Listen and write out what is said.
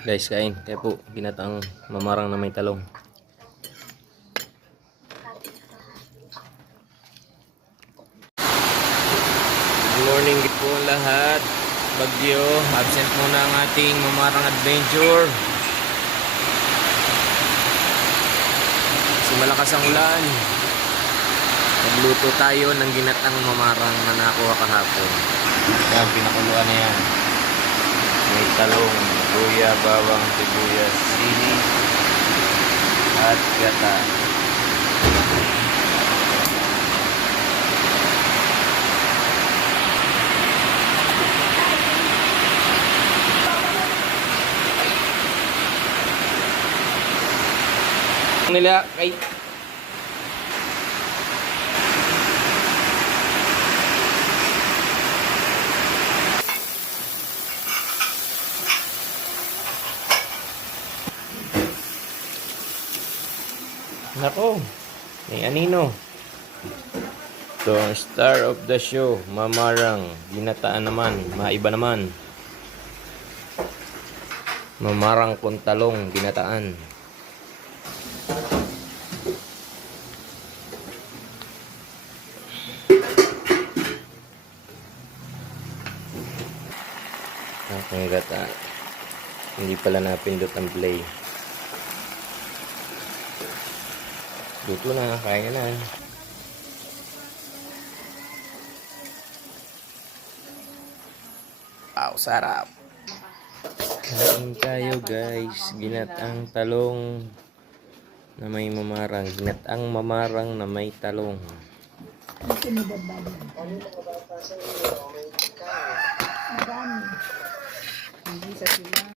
Guys, kain. Kaya po, ginataang mamarang na may talong. Good morning po lahat. Bagyo, absent muna ang ating mamarang adventure. Kasi malakas ang ulan. Nagluto tayo ng ginatang mamarang na nakuha kahapon. Yan, pinakuluan na yan. May talong, luya, bawang, sibuyas, sili, at gata. Nila kay nako, may anino. So, ang star of the show, mamarang, ginataan naman, maiba naman. Mamarang kung talong, ginataan. Ang gata. Hindi pala napindot ang play. Luto na, kaya na. Wow, sarap. Kain tayo guys. Ginatang talong na may mamarang. Ginatang mamarang na may talong. Marami. Hindi sa sila.